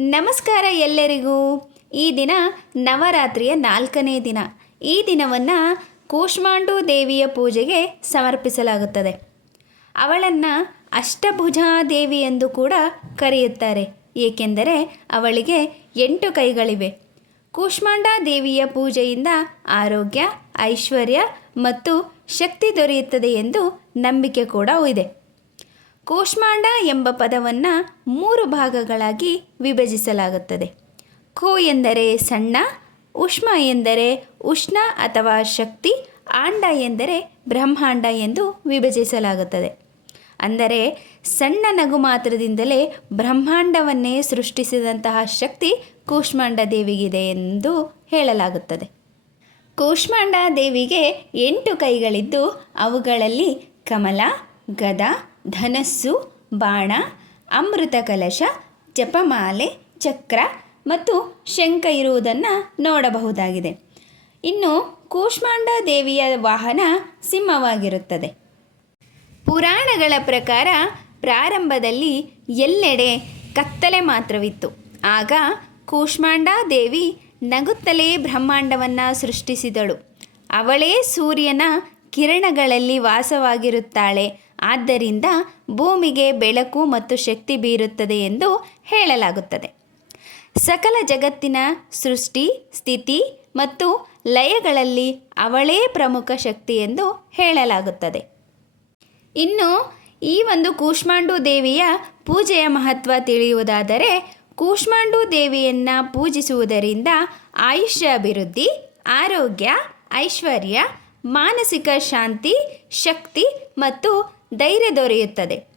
ನಮಸ್ಕಾರ ಎಲ್ಲರಿಗೂ. ಈ ದಿನ ನವರಾತ್ರಿಯ ನಾಲ್ಕನೇ ದಿನ. ಈ ದಿನವನ್ನು ಕೂಷ್ಮಾಂಡು ದೇವಿಯ ಪೂಜೆಗೆ ಸಮರ್ಪಿಸಲಾಗುತ್ತದೆ. ಅವಳನ್ನು ಅಷ್ಟಭುಜಾ ದೇವಿ ಎಂದು ಕೂಡ ಕರೆಯುತ್ತಾರೆ. ಏಕೆಂದರೆ ಅವಳಿಗೆ ಎಂಟು ಕೈಗಳಿವೆ. ಕೂಷ್ಮಾಂಡ ದೇವಿಯ ಪೂಜೆಯಿಂದ ಆರೋಗ್ಯ, ಐಶ್ವರ್ಯ ಮತ್ತು ಶಕ್ತಿ ದೊರೆಯುತ್ತದೆ ಎಂದು ನಂಬಿಕೆ ಕೂಡ ಇದೆ. ಕೂಷ್ಮಾಂಡ ಎಂಬ ಪದವನ್ನು ಮೂರು ಭಾಗಗಳಾಗಿ ವಿಭಜಿಸಲಾಗುತ್ತದೆ. ಕೋ ಎಂದರೆ ಸಣ್ಣ, ಉಷ್ಮ ಎಂದರೆ ಉಷ್ಣ ಅಥವಾ ಶಕ್ತಿ, ಆಂಡ ಎಂದರೆ ಬ್ರಹ್ಮಾಂಡ ಎಂದು ವಿಭಜಿಸಲಾಗುತ್ತದೆ. ಅಂದರೆ ಸಣ್ಣ ನಗು ಮಾತ್ರದಿಂದಲೇ ಬ್ರಹ್ಮಾಂಡವನ್ನೇ ಸೃಷ್ಟಿಸಿದಂತಹ ಶಕ್ತಿ ಕೂಷ್ಮಾಂಡ ದೇವಿಗಿದೆ ಎಂದು ಹೇಳಲಾಗುತ್ತದೆ. ಕೂಷ್ಮಾಂಡ ದೇವಿಗೆ ಎಂಟು ಕೈಗಳಿದ್ದು ಅವುಗಳಲ್ಲಿ ಕಮಲ, ಗದ ಧನಸ್ಸು, ಬಾಣ, ಅಮೃತ ಕಲಶ, ಜಪಮಾಲೆ, ಚಕ್ರ ಮತ್ತು ಶಂಖ ಇರುವುದನ್ನು ನೋಡಬಹುದಾಗಿದೆ. ಇನ್ನು ಕೂಷ್ಮಾಂಡ ದೇವಿಯ ವಾಹನ ಸಿಂಹವಾಗಿರುತ್ತದೆ. ಪುರಾಣಗಳ ಪ್ರಕಾರ ಪ್ರಾರಂಭದಲ್ಲಿ ಎಲ್ಲೆಡೆ ಕತ್ತಲೆ ಮಾತ್ರವಿತ್ತು. ಆಗ ಕೂಷ್ಮಾಂಡ ದೇವಿ ನಗುತ್ತಲೇ ಬ್ರಹ್ಮಾಂಡವನ್ನು ಸೃಷ್ಟಿಸಿದಳು. ಅವಳೇ ಸೂರ್ಯನ ಕಿರಣಗಳಲ್ಲಿ ವಾಸವಾಗಿರುತ್ತಾಳೆ. ಆದ್ದರಿಂದ ಭೂಮಿಗೆ ಬೆಳಕು ಮತ್ತು ಶಕ್ತಿ ಬೀರುತ್ತದೆ ಎಂದು ಹೇಳಲಾಗುತ್ತದೆ. ಸಕಲ ಜಗತ್ತಿನ ಸೃಷ್ಟಿ, ಸ್ಥಿತಿ ಮತ್ತು ಲಯಗಳಲ್ಲಿ ಅವಳೇ ಪ್ರಮುಖ ಶಕ್ತಿ ಎಂದು ಹೇಳಲಾಗುತ್ತದೆ. ಇನ್ನು ಈ ಒಂದು ಕೂಷ್ಮಾಂಡು ದೇವಿಯ ಪೂಜೆಯ ಮಹತ್ವ ತಿಳಿಯುವುದಾದರೆ, ಕೂಷ್ಮಾಂಡು ದೇವಿಯನ್ನು ಪೂಜಿಸುವುದರಿಂದ ಆಯುಷ್ಯ ಅಭಿವೃದ್ಧಿ ಆರೋಗ್ಯ, ಐಶ್ವರ್ಯ ಮಾನಸಿಕ ಶಾಂತಿ, ಶಕ್ತಿ ಮತ್ತು ಧೈರ್ಯ ದೊರೆಯುತ್ತದೆ.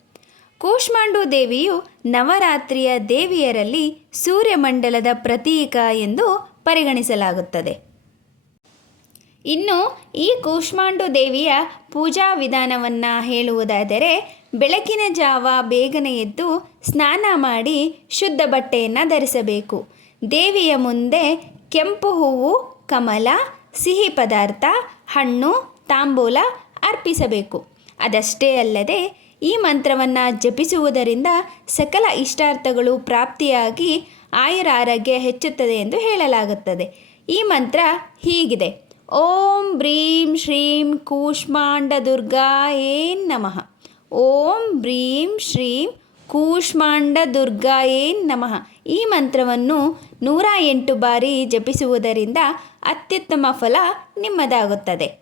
ಕೂಷ್ಮಾಂಡು ದೇವಿಯು ನವರಾತ್ರಿಯ ದೇವಿಯರಲ್ಲಿ ಸೂರ್ಯಮಂಡಲದ ಪ್ರತೀಕ ಎಂದು ಪರಿಗಣಿಸಲಾಗುತ್ತದೆ. ಇನ್ನು ಈ ಕೂಷ್ಮಾಂಡು ದೇವಿಯ ಪೂಜಾ ವಿಧಾನವನ್ನು ಹೇಳುವುದಾದರೆ, ಬೆಳಕಿನ ಜಾವ ಬೇಗನೆ ಎದ್ದು ಸ್ನಾನ ಮಾಡಿ ಶುದ್ಧ ಬಟ್ಟೆಯನ್ನು ಧರಿಸಬೇಕು. ದೇವಿಯ ಮುಂದೆ ಕೆಂಪು ಹೂವು, ಕಮಲ, ಸಿಹಿ ಪದಾರ್ಥ ಹಣ್ಣು, ತಾಂಬೂಲ ಅರ್ಪಿಸಬೇಕು. ಅದಷ್ಟೇ ಅಲ್ಲದೆ ಈ ಮಂತ್ರವನ್ನು ಜಪಿಸುವುದರಿಂದ ಸಕಲ ಇಷ್ಟಾರ್ಥಗಳು ಪ್ರಾಪ್ತಿಯಾಗಿ ಆಯುರ ಆರೋಗ್ಯ ಹೆಚ್ಚುತ್ತದೆ ಎಂದು ಹೇಳಲಾಗುತ್ತದೆ. ಈ ಮಂತ್ರ ಹೀಗಿದೆ. ಓಂ ಬ್ರೀಂ ಶ್ರೀಂ ಕೂಷ್ಮಾಂಡ ದುರ್ಗಾಯೇ ನಮಃ. ಓಂ ಬ್ರೀಂ ಶ್ರೀಂ ಕೂಷ್ಮಾಂಡ ದುರ್ಗಾ ಏನ್ ನಮಃ. ಈ ಮಂತ್ರವನ್ನು ನೂರ ಎಂಟು ಬಾರಿ ಜಪಿಸುವುದರಿಂದ ಅತ್ಯುತ್ತಮ ಫಲ ನಿಮ್ಮದಾಗುತ್ತದೆ.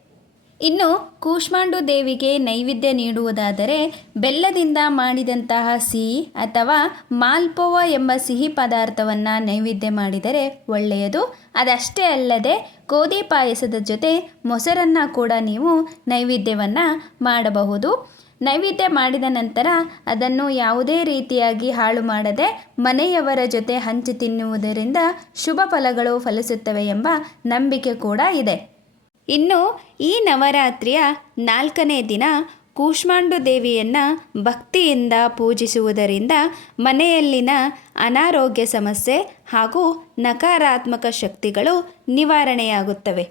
ಇನ್ನು ಕೂಷ್ಮಾಂಡು ದೇವಿಗೆ ನೈವೇದ್ಯ ನೀಡುವುದಾದರೆ ಬೆಲ್ಲದಿಂದ ಮಾಡಿದಂತಹ ಸಿಹಿ ಅಥವಾ ಮಾಲ್ಪೋವ ಎಂಬ ಸಿಹಿ ಪದಾರ್ಥವನ್ನು ನೈವೇದ್ಯ ಮಾಡಿದರೆ ಒಳ್ಳೆಯದು. ಅದಷ್ಟೇ ಅಲ್ಲದೆ ಗೋಧಿ ಪಾಯಸದ ಜೊತೆ ಮೊಸರನ್ನು ಕೂಡ ನೀವು ನೈವೇದ್ಯವನ್ನು ಮಾಡಬಹುದು. ನೈವೇದ್ಯ ಮಾಡಿದ ನಂತರ ಅದನ್ನು ಯಾವುದೇ ರೀತಿಯಾಗಿ ಹಾಳು ಮಾಡದೆ ಮನೆಯವರ ಜೊತೆ ಹಂಚಿ ತಿನ್ನುವುದರಿಂದ ಶುಭ ಫಲಗಳು ಫಲಿಸುತ್ತವೆ ಎಂಬ ನಂಬಿಕೆ ಕೂಡ ಇದೆ. ಇನ್ನು ಈ ನವರಾತ್ರಿಯ ನಾಲ್ಕನೇ ದಿನ ಕೂಷ್ಮಾಂಡು ದೇವಿಯನ್ನು ಭಕ್ತಿಯಿಂದ ಪೂಜಿಸುವುದರಿಂದ ಮನೆಯಲ್ಲಿನ ಅನಾರೋಗ್ಯ ಸಮಸ್ಯೆ ಹಾಗೂ ನಕಾರಾತ್ಮಕ ಶಕ್ತಿಗಳು ನಿವಾರಣೆಯಾಗುತ್ತವೆ.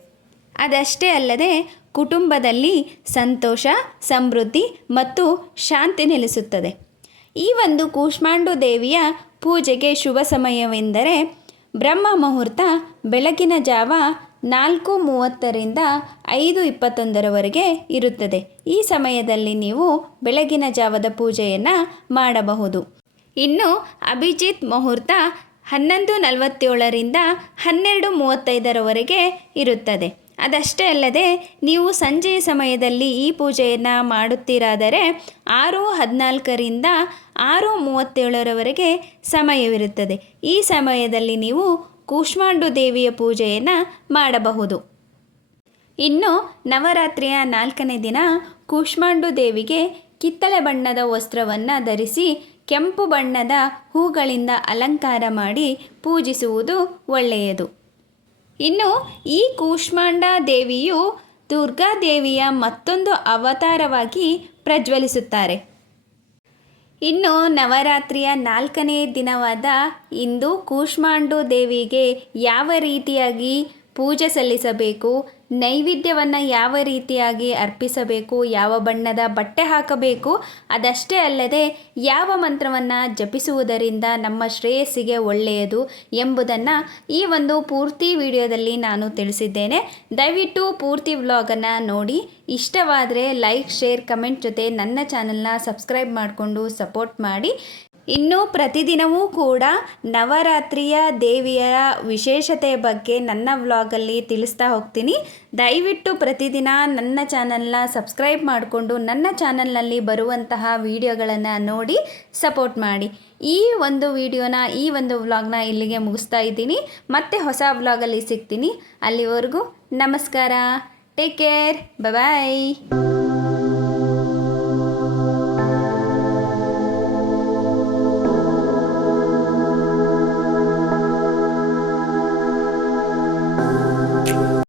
ಅದಷ್ಟೇ ಅಲ್ಲದೆ ಕುಟುಂಬದಲ್ಲಿ ಸಂತೋಷ, ಸಮೃದ್ಧಿ ಮತ್ತು ಶಾಂತಿ ನೆಲೆಸುತ್ತದೆ. ಈ ಒಂದು ಕೂಷ್ಮಾಂಡು ದೇವಿಯ ಪೂಜೆಗೆ ಶುಭ ಸಮಯವೆಂದರೆ ಬ್ರಹ್ಮ ಮುಹೂರ್ತ ಬೆಳಗಿನ ಜಾವ ನಾಲ್ಕು ಮೂವತ್ತರಿಂದ ಐದು ಇಪ್ಪತ್ತೊಂದರವರೆಗೆ ಇರುತ್ತದೆ. ಈ ಸಮಯದಲ್ಲಿ ನೀವು ಬೆಳಗಿನ ಜಾವದ ಪೂಜೆಯನ್ನು ಮಾಡಬಹುದು. ಇನ್ನು ಅಭಿಜಿತ್ ಮುಹೂರ್ತ ಹನ್ನೊಂದು ನಲವತ್ತೇಳರಿಂದ ಹನ್ನೆರಡು ಮೂವತ್ತೈದರವರೆಗೆ ಇರುತ್ತದೆ. ಅದಷ್ಟೇ ಅಲ್ಲದೆ ನೀವು ಸಂಜೆಯ ಸಮಯದಲ್ಲಿ ಈ ಪೂಜೆಯನ್ನು ಮಾಡುತ್ತೀರಾದರೆ ಆರು ಹದಿನಾಲ್ಕರಿಂದ ಆರು ಮೂವತ್ತೇಳರವರೆಗೆ ಸಮಯವಿರುತ್ತದೆ. ಈ ಸಮಯದಲ್ಲಿ ನೀವು ಕೂಷ್ಮಾಂಡು ದೇವಿಯ ಪೂಜೆಯನ್ನು ಮಾಡಬಹುದು. ಇನ್ನು ನವರಾತ್ರಿಯ ನಾಲ್ಕನೇ ದಿನ ಕೂಷ್ಮಾಂಡು ದೇವಿಗೆ ಕಿತ್ತಳೆ ಬಣ್ಣದ ವಸ್ತ್ರವನ್ನು ಧರಿಸಿ ಕೆಂಪು ಬಣ್ಣದ ಹೂಗಳಿಂದ ಅಲಂಕಾರ ಮಾಡಿ ಪೂಜಿಸುವುದು ಒಳ್ಳೆಯದು. ಇನ್ನು ಈ ಕೂಷ್ಮಾಂಡ ದೇವಿಯು ದುರ್ಗಾದೇವಿಯ ಮತ್ತೊಂದು ಅವತಾರವಾಗಿ ಪ್ರಜ್ವಲಿಸುತ್ತಾರೆ. ಇನ್ನು ನವರಾತ್ರಿಯ ನಾಲ್ಕನೇ ದಿನವಾದ ಇಂದು ಕೂಷ್ಮಾಂಡು ದೇವಿಗೆ ಯಾವ ರೀತಿಯಾಗಿ ಪೂಜೆ ಸಲ್ಲಿಸಬೇಕು? ನೈವೇದ್ಯವನ್ನು ಯಾವ ರೀತಿಯಾಗಿ ಅರ್ಪಿಸಬೇಕು, ಯಾವ ಬಣ್ಣದ ಬಟ್ಟೆ ಹಾಕಬೇಕು, ಅದಷ್ಟೇ ಅಲ್ಲದೆ ಯಾವ ಮಂತ್ರವನ್ನು ಜಪಿಸುವುದರಿಂದ ನಮ್ಮ ಶ್ರೇಯಸ್ಸಿಗೆ ಒಳ್ಳೆಯದು ಎಂಬುದನ್ನು ಈ ಒಂದು ಪೂರ್ತಿ ವಿಡಿಯೋದಲ್ಲಿ ನಾನು ತಿಳಿಸಿದ್ದೇನೆ. ದಯವಿಟ್ಟು ಪೂರ್ತಿ ವ್ಲಾಗನ್ನು ನೋಡಿ. ಇಷ್ಟವಾದರೆ ಲೈಕ್, ಶೇರ್, ಕಮೆಂಟ್ ಜೊತೆ ನನ್ನ ಚಾನಲ್ನ ಸಬ್ಸ್ಕ್ರೈಬ್ ಮಾಡಿಕೊಂಡು ಸಪೋರ್ಟ್ ಮಾಡಿ. ಇನ್ನು ಪ್ರತಿದಿನವೂ ಕೂಡ ನವರಾತ್ರಿಯ ದೇವಿಯ ವಿಶೇಷತೆ ಬಗ್ಗೆ ನನ್ನ ವ್ಲಾಗಲ್ಲಿ ತಿಳಿಸ್ತಾ ಹೋಗ್ತೀನಿ. ದಯವಿಟ್ಟು ಪ್ರತಿದಿನ ನನ್ನ ಚಾನಲ್ನ ಸಬ್ಸ್ಕ್ರೈಬ್ ಮಾಡಿಕೊಂಡು ನನ್ನ ಚಾನಲ್ನಲ್ಲಿ ಬರುವಂತಹ ವಿಡಿಯೋಗಳನ್ನು ನೋಡಿ ಸಪೋರ್ಟ್ ಮಾಡಿ. ಈ ಒಂದು ವಿಡಿಯೋನ, ಈ ಒಂದು ವ್ಲಾಗ್ನ ಇಲ್ಲಿಗೆ ಮುಗಿಸ್ತಾ ಇದ್ದೀನಿ. ಮತ್ತೆ ಹೊಸ ವ್ಲಾಗಲ್ಲಿ ಸಿಗ್ತೀನಿ. ಅಲ್ಲಿವರೆಗೂ ನಮಸ್ಕಾರ. Take care. ಬಾಯ್